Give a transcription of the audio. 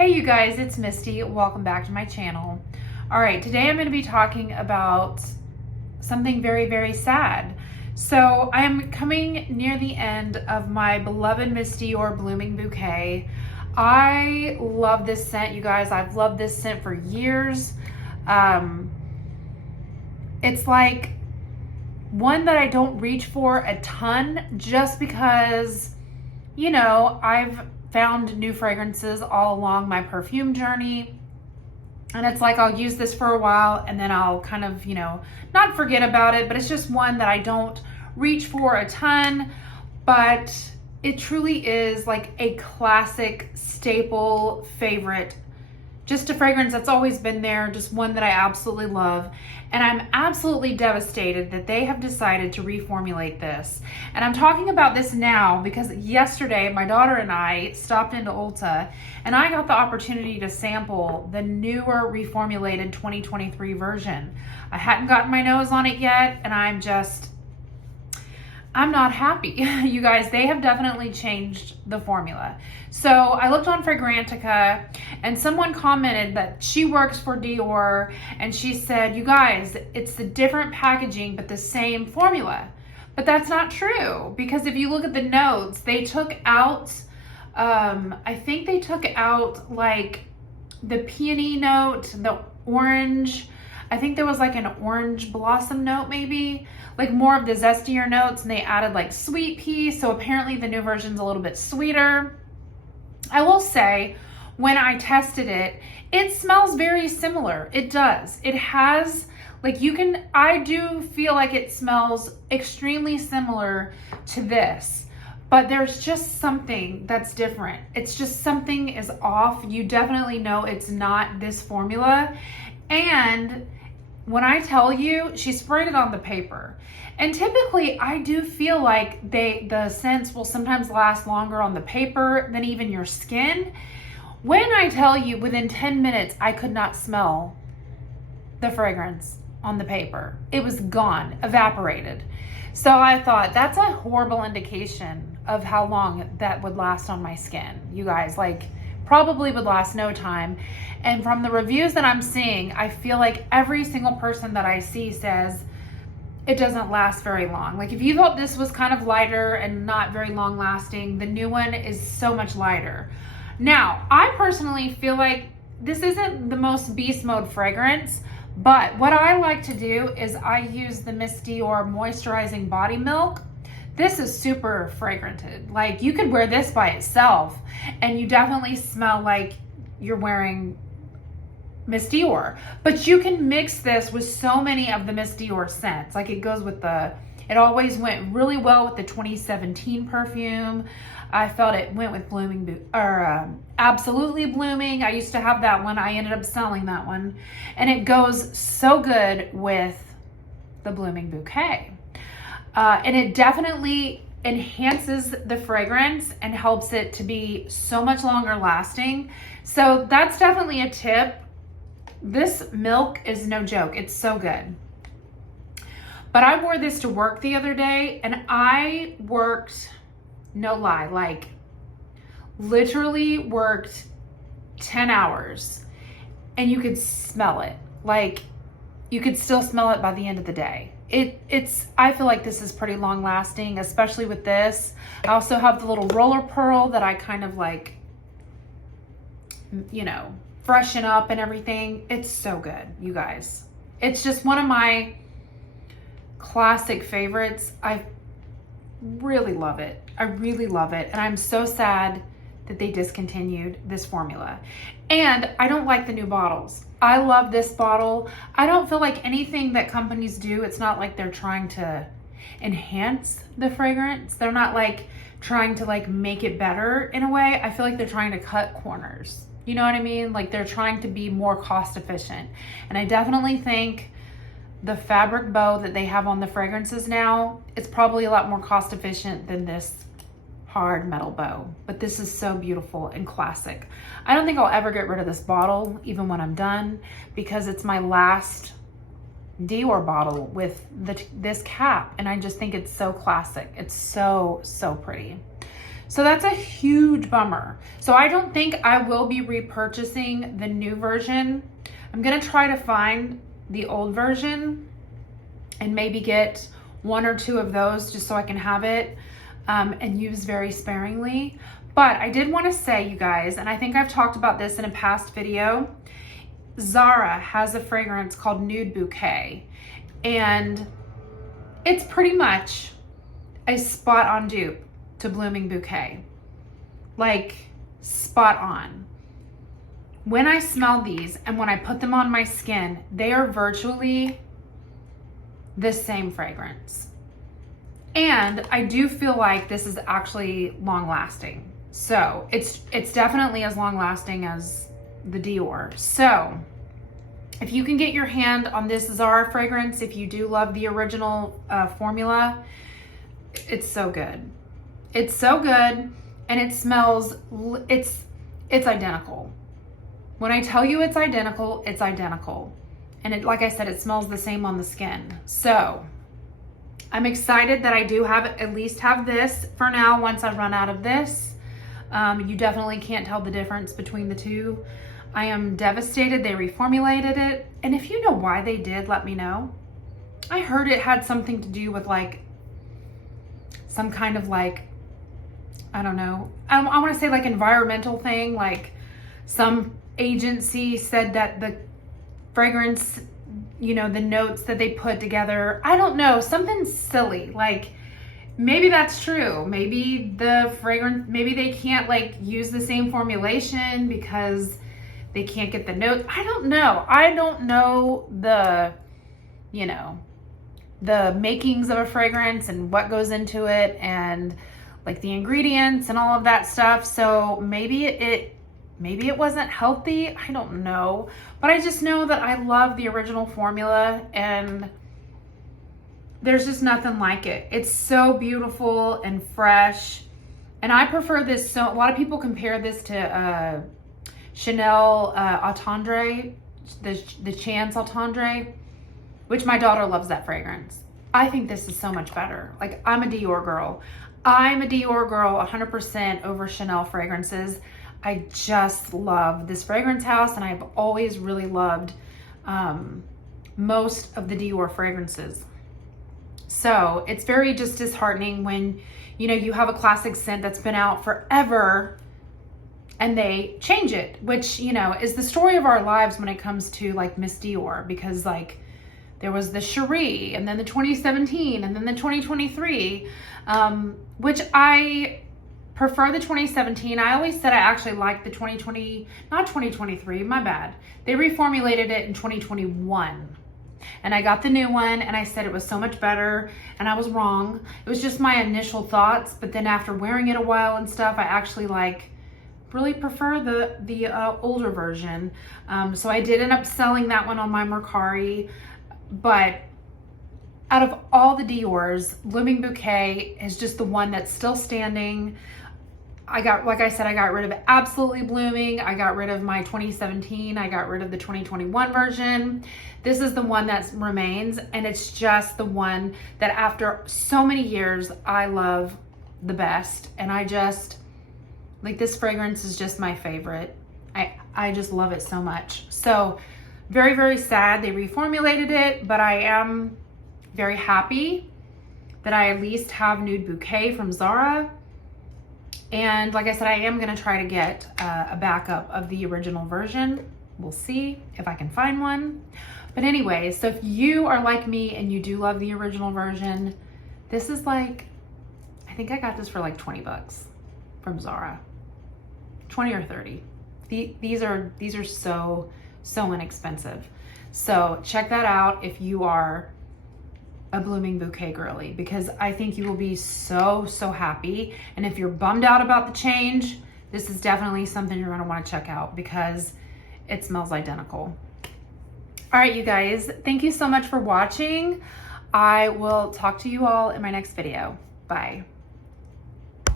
Hey you guys, it's Misty. Welcome back to my channel. All right, today I'm going to be talking about something very, very sad. So I am coming near the end of my beloved Miss Dior Blooming Bouquet. I love this scent, you guys. I've loved this scent for years. It's like one that I don't reach for a ton just because, you know, I've found new fragrances all along my perfume journey. And it's like I'll use this for a while and then I'll kind of, you know, not forget about it, but it's just one that I don't reach for a ton. But it truly is like a classic staple favorite. Just a fragrance that's always been there, just one that I absolutely love. And I'm absolutely devastated that they have decided to reformulate this. And I'm talking about this now because yesterday my daughter and I stopped into Ulta and I got the opportunity to sample the newer reformulated 2023 version. I hadn't gotten my nose on it yet and I'm not happy. You guys, they have definitely changed the formula. So I looked on Fragrantica and someone commented that she works for Dior and she said, you guys, it's the different packaging but the same formula. But that's not true because if you look at the notes, they took out, I think they took out like the peony note, the orange, I think there was like an orange blossom note maybe, like more of the zestier notes, and they added like sweet pea. So apparently the new version's a little bit sweeter. I will say when I tested it, it smells very similar. It does. It has like I do feel like it smells extremely similar to this, but there's just something that's different. It's just something is off. You definitely know it's not this formula. And when I tell you, she sprayed it on the paper. And typically I do feel like the scents will sometimes last longer on the paper than even your skin. When I tell you within 10 minutes, I could not smell the fragrance on the paper. It was gone, evaporated. So I thought that's a horrible indication of how long that would last on my skin. You guys, like probably would last no time. And from the reviews that I'm seeing, I feel like every single person that I see says it doesn't last very long. Like if you thought this was kind of lighter and not very long lasting, the new one is so much lighter. Now, I personally feel like this isn't the most beast mode fragrance, but what I like to do is I use the Miss Dior Moisturizing Body Milk. This is super fragranted. Like you could wear this by itself and you definitely smell like you're wearing Miss Dior, but you can mix this with so many of the Miss Dior scents. Like it goes with it always went really well with the 2017 perfume. I felt it went with Absolutely Blooming. I used to have that one. I ended up selling that one. And it goes so good with the Blooming Bouquet. And it definitely enhances the fragrance and helps it to be so much longer lasting. So that's definitely a tip. This milk is no joke. It's so good. But I wore this to work the other day and I worked, no lie, like literally worked 10 hours and you could smell it. Like you could still smell it by the end of the day. I feel like this is pretty long lasting, especially with this. I also have the little roller pearl that I kind of like, you know, freshen up and everything. It's so good, you guys. It's just one of my classic favorites. I really love it. I really love it. And I'm so sad that they discontinued this formula. And I don't like the new bottles. I love this bottle. I don't feel like anything that companies do, it's not like they're trying to enhance the fragrance. They're not like trying to like make it better in a way. I feel like they're trying to cut corners. You know what I mean? Like they're trying to be more cost efficient. And I definitely think the fabric bow that they have on the fragrances now, it's probably a lot more cost efficient than this hard metal bow. But this is so beautiful and classic. I don't think I'll ever get rid of this bottle, even when I'm done, because it's my last Dior bottle with this cap. And I just think it's so classic. It's so, so pretty. So that's a huge bummer. So I don't think I will be repurchasing the new version. I'm gonna try to find the old version and maybe get 1 or 2 of those just so I can have it and use very sparingly. But I did want to say, you guys, and I think I've talked about this in a past video, Zara has a fragrance called Nude Bouquet, and it's pretty much a spot-on dupe to Blooming Bouquet. Like, spot on. When I smell these and when I put them on my skin, they are virtually the same fragrance. And I do feel like this is actually long lasting. So it's definitely as long lasting as the Dior. So if you can get your hand on this Zara fragrance, if you do love the original formula, it's so good. It's so good, and it smells, it's identical. When I tell you it's identical, it's identical. And it, like I said, it smells the same on the skin. So I'm excited that I do at least have this for now once I run out of this. You definitely can't tell the difference between the two. I am devastated they reformulated it. And if you know why they did, let me know. I heard it had something to do with like some kind of like, I don't know. I want to say like environmental thing. Like some agency said that the fragrance, you know, the notes that they put together, I don't know, something silly. Like maybe that's true. Maybe the fragrance, maybe they can't like use the same formulation because they can't get the notes. I don't know. I don't know the, you know, the makings of a fragrance and what goes into it and like the ingredients and all of that stuff. So maybe it wasn't healthy. I don't know. But I just know that I love the original formula and there's just nothing like it. It's so beautiful and fresh. And I prefer this. So a lot of people compare this to Chanel Attendre, the Chance Attendre, which my daughter loves that fragrance. I think this is so much better. Like I'm a Dior girl. I'm a Dior girl 100% over Chanel fragrances. I just love this fragrance house, and I've always really loved most of the Dior fragrances. So it's very just disheartening when, you know, you have a classic scent that's been out forever and they change it, which, you know, is the story of our lives when it comes to like Miss Dior, because like there was the Cherie and then the 2017 and then the 2023, which I prefer the 2017. I always said I actually liked the 2020, not 2023, my bad. They reformulated it in 2021. And I got the new one and I said it was so much better, and I was wrong. It was just my initial thoughts, but then after wearing it a while and stuff, I actually like really prefer the older version. So I did end up selling that one on my Mercari, but out of all the Diors, Blooming Bouquet is just the one that's still standing. Like I said, I got rid of Absolutely Blooming. I got rid of my 2017. I got rid of the 2021 version. This is the one that remains, and it's just the one that after so many years, I love the best. And I just, like, this fragrance is just my favorite. I just love it so much. So very, very sad they reformulated it, but I am very happy that I at least have Nude Bouquet from Zara. And like I said, I am going to try to get a backup of the original version. We'll see if I can find one. But anyway, so if you are like me and you do love the original version, this is like, I think I got this for like 20 bucks from Zara. 20 or 30. These are so inexpensive. So check that out if you are a Blooming Bouquet girly, because I think you will be so happy. And if you're bummed out about the change, this is definitely something you're going to want to check out because it smells identical. All right, you guys, thank you so much for watching. I will talk to you all in my next video. Bye.